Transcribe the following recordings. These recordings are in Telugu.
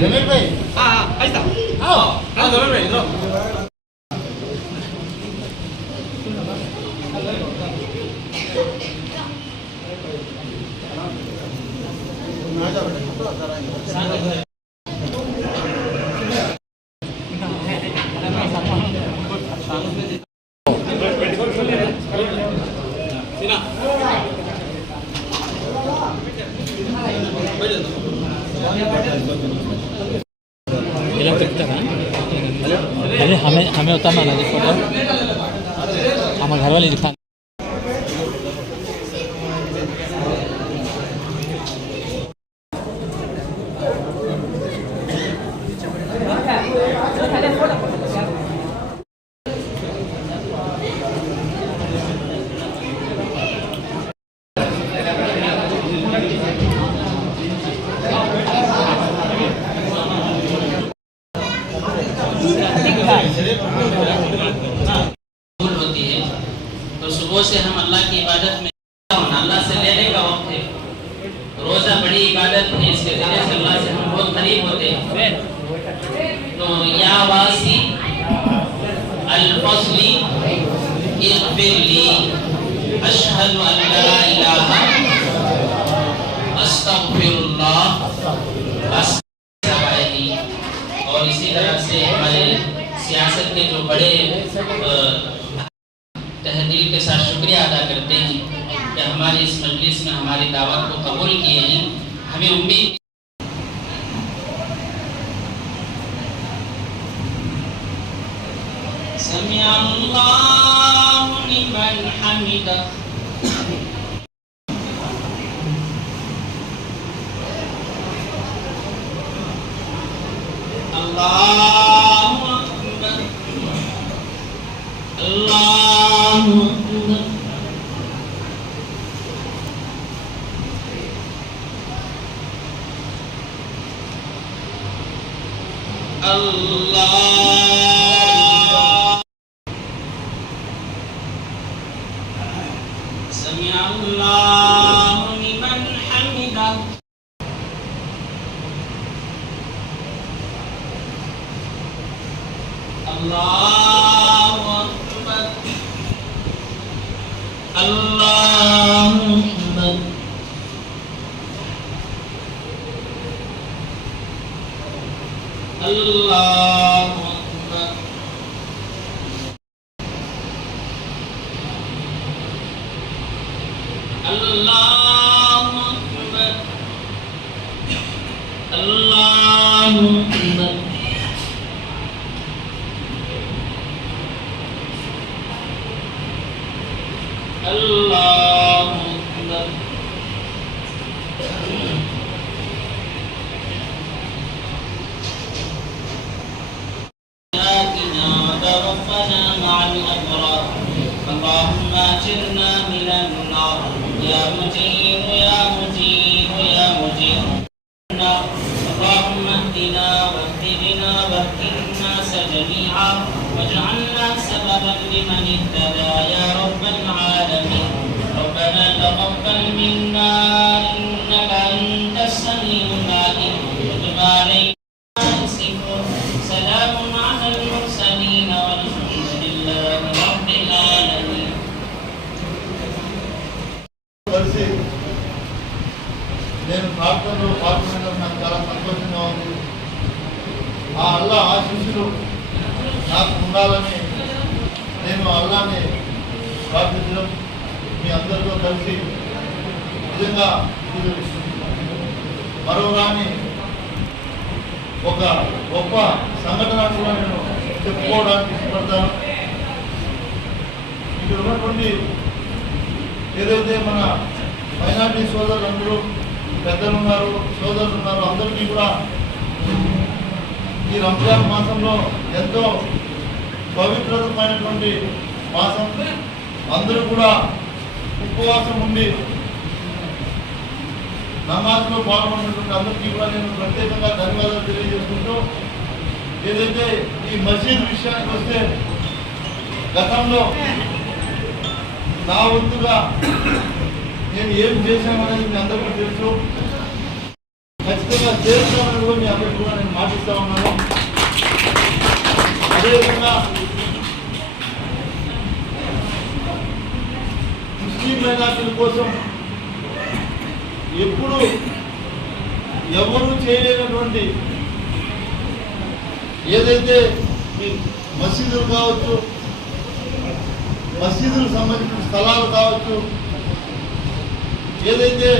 रमेश भाई ऐसा रमेश भाई इधर अरे हमें उतारना ना फोटो हमारे घर वाले दिखा होती है। तो सुबह से हम अल्लाह की इबादत में अल्लाह से लेने का वक्त है। रोजा बड़ी इबादत है, इसके जरिए से अल्लाह से हम बहुत करीब होते हैं। तो या वासी अल-फज़ली इग़फिरली अशहदु अन ला इलाहा अस्तग़फिरुल्लाह और इसी तरह से हमारे सियासत के जो बड़े तहदील के साथ शुक्रिया अदा करते हैं कि हमारे इस मजलिस में हमारी दावत को कबूल किए हैं। हमें उम्मीद समिअ अल्लाहु लिमन हमिदा अल्लाहु अकबर अल्लाहु अकबर अल्लाह समिअ अल्लाहु लिमन हमिदा अल्लाहु अकबर अल्लाहु अकबर अल्लाहु अकबर अल्लाहु अकबर अल्लाहु अकबर अल्लाहु अकबर توفنا مع الأبرار اللهم أجرنا من النار يا مجير يا مجير يا مجير اللهم اهدنا واهد بنا واهد الناس جميعا واجعلنا سببا لمن اهتدى يا رب العالمين ربنا تقبل منا إنك أنت السميع العليم وتب علينا سلام على المرسلين والحمد لله رب العالمين నేను ప్రార్థనలో పాల్గొనడం నాకు చాలా సంతోషంగా ఉంది. ఆ అల్లా ఆశీస్సులు నాకు ఉండాలని నేను అల్లాని ప్రార్థించడం మీ అందరితో కలిసి నిజంగా ఇది మరోరాని ఒక గొప్ప సంఘటన కూడా నేను చెప్పుకోవడానికి ఇష్టపడతాను. ఇక్కడ ఉన్నటువంటి ఏదైతే మన మైనార్టీ సోదరులందరూ పెద్దలు ఉన్నారు, సోదరులు ఉన్నారు, అందరికీ కూడా ఈ రంజాన్ మాసంలో ఎంతో పవిత్రమైనటువంటి మాసం. అందరూ కూడా ఉపవాసం ఉండి నమాజ్లో పాల్గొన్నటువంటి అందరికీ కూడా నేను ప్రత్యేకంగా ధన్యవాదాలు తెలియజేసుకుంటూ, ఏదైతే ఈ మసీద్ విషయానికి వస్తే గతంలో నా వంతుగా నేను ఏం చేశామనేది మీ అందరికీ తెలుసు. ఖచ్చితంగా చేస్తామని కూడా మీ అందరికీ కూడా నేను మాటిస్తా ఉన్నాను. అదేవిధంగా ముస్లిం మైనార్టీల కోసం ఎప్పుడు ఎవరు చేయలేనటువంటి ఏదైతే ఈ మసీదులు కావచ్చు, మసీదులకు సంబంధించిన స్థలాలు కావచ్చు, ఏదైతే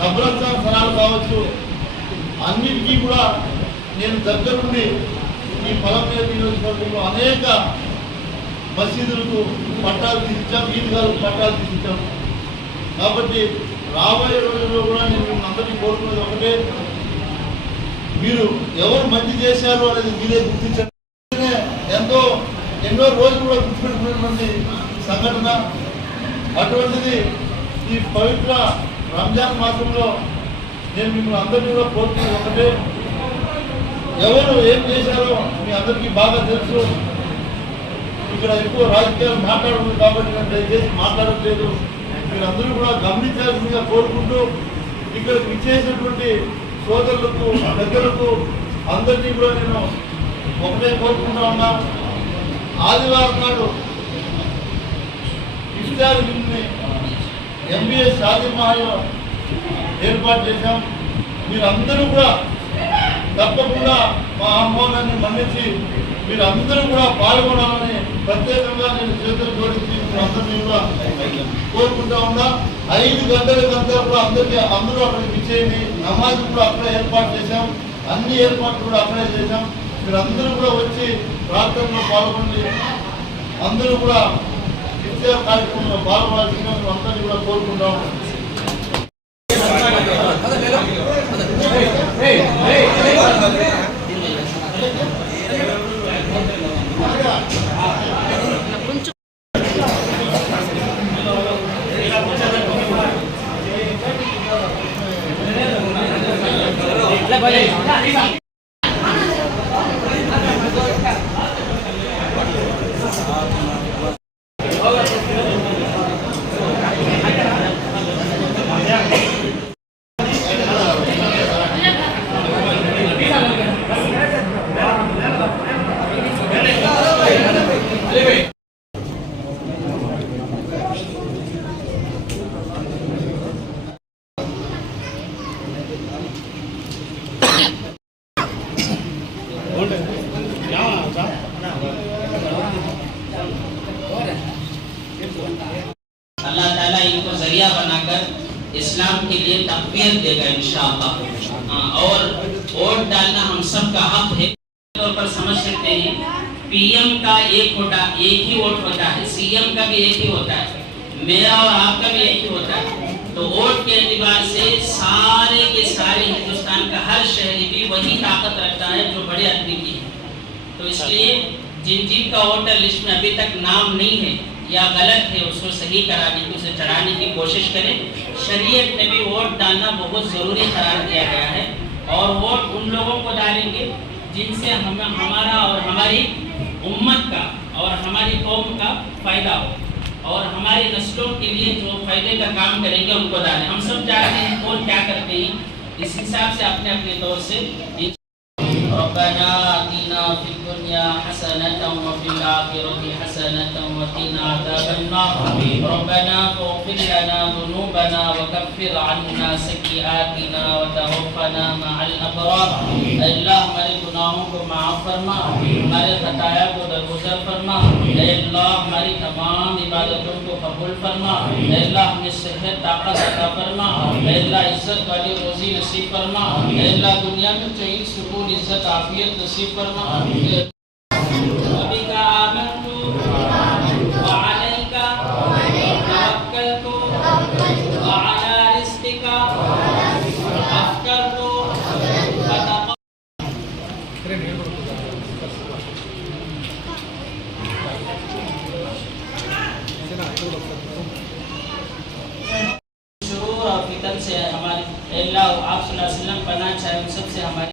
కబ్రస్థాన్ స్థలాలు కావచ్చు, అన్నిటికీ కూడా నేను దగ్గరుండి ఈ పలమనేరు నియోజకవర్గంలో అనేక మసీదులకు పట్టాలు తీసిచ్చాం, ఈద్గాలకు పట్టాలు తీసిచ్చాం. కాబట్టి రాబోయే రోజుల్లో కూడా నేను మిమ్మల్ని అందరినీ కోరుకునేది ఒకటే, మీరు ఎవరు మంచి చేశారు అనేది మీరే గుర్తించండి. ఎన్నో రోజులు కూడా గుర్తుపెట్టుకునేటువంటి సంఘటన. అటువంటిది ఈ పవిత్ర రంజాన్ మాసంలో నేను మిమ్మల్ని అందరినీ కూడా కోరుకునేది ఒకటే, ఎవరు ఏం చేశారో మీ అందరికీ బాగా తెలుసు. ఇక్కడ ఎక్కువ రాజకీయాలు మాట్లాడకూడదు కాబట్టి నేను దయచేసి మాట్లాడట్లేదు. మీరందరూ కూడా గమనించాల్సిందిగా కోరుకుంటూ, ఇక్కడికి విచ్చేసినటువంటి సోదరులకు, పెద్దలకు అందరినీ కూడా నేను ఒకటే కోరుకుంటా ఉన్నా, ఆదివారం నాడు ఇఫ్తార్ విందుని MBS షాదీ మహల్లో ఏర్పాటు చేశాం. మీరందరూ కూడా తప్పకుండా మా ఆహ్వానాన్ని మన్నించి మీరందరూ కూడా పాల్గొనాలని ప్రత్యేకంగా నేను చేతులు జోడించి అందరినీ కూడా కోరుకుంటా ఉన్నా. 5 గంటలకంతా కూడా అందరూ అక్కడికి ఇచ్చేయండి. నమాజ్ కూడా అక్కడే ఏర్పాటు చేశాం, అన్ని ఏర్పాట్లు కూడా అక్కడే చేశాం. మీరందరూ కూడా వచ్చి ప్రార్థనలో పాల్గొండి, అందరూ కూడా ఇఫ్తార్ కార్యక్రమంలో పాల్గొనాల్సిందిగా మేము అందరినీ కూడా కోరుకుంటా ఉన్నాం. अल्लाह ताला इनको जरिया बनाकर इस्लाम के लिए तक़वीर देगा इंशाअल्लाह। और वोट डालना हम सब का हक है। तौर पर समझ सकते हैं, PM का एक ही वोट होता है, CM का भी एक ही होता है, मेरा और आपका भी एक ही होता है। तो वोट के एतबार से सारे के सारे हिंदुस्तान का हर शहरी भी वही ताकत रखता है जो बड़े आदमी की है। तो इसलिए जिन का वोटर लिस्ट में अभी तक नाम नहीं है या गलत है, उसको सही कराने की, उसे चढ़ाने की कोशिश करें। शरीयत में भी वोट डालना बहुत ज़रूरी करार दिया गया है। और वोट उन लोगों को डालेंगे जिनसे हमारा और हमारी उम्मत का और हमारी कौम का फ़ायदा हो, और हमारी नस्लों के लिए जो फ़ायदे का काम करेंगे उनको डालें। हम सब जानते हैं कौन क्या करते हैं, इस हिसाब से अपने अपने तौर से रब्बना आतिना फिद दुनिया हसनतन व फिल आखिरति हसनतन व क़िना अज़ाबन्नार। रब्बना इग़फिर लना ज़ुनूबना व कफ़्फिर अन्ना सय्यिआतिना व तवफ़्फ़ना मअल अबरार। अल्लाह हमारे गुनाहों को माफ़ फरमा, हमारे खताया को दरगुज़र फरमा। अल्लाह हमारी तमाम इबादतों को कबूल फरमा। अल्लाह हमें सेहत ताकत अता फरमा। अल्लाह इज़्ज़त वाली रोज़ी नसीब फरमा। अल्लाह दुनिया में चैन सुकून इज़्ज़त आफियत नसीब फरमा। बिका आमनतु व अलैका तवक्कलतु व अला रिज़्क़िका अफ़्तरतु। फितन से हमारे अल्लाह आप सल्लल्लाहु अलैहि वसल्लम पनाह चाहे उन सब से हमारे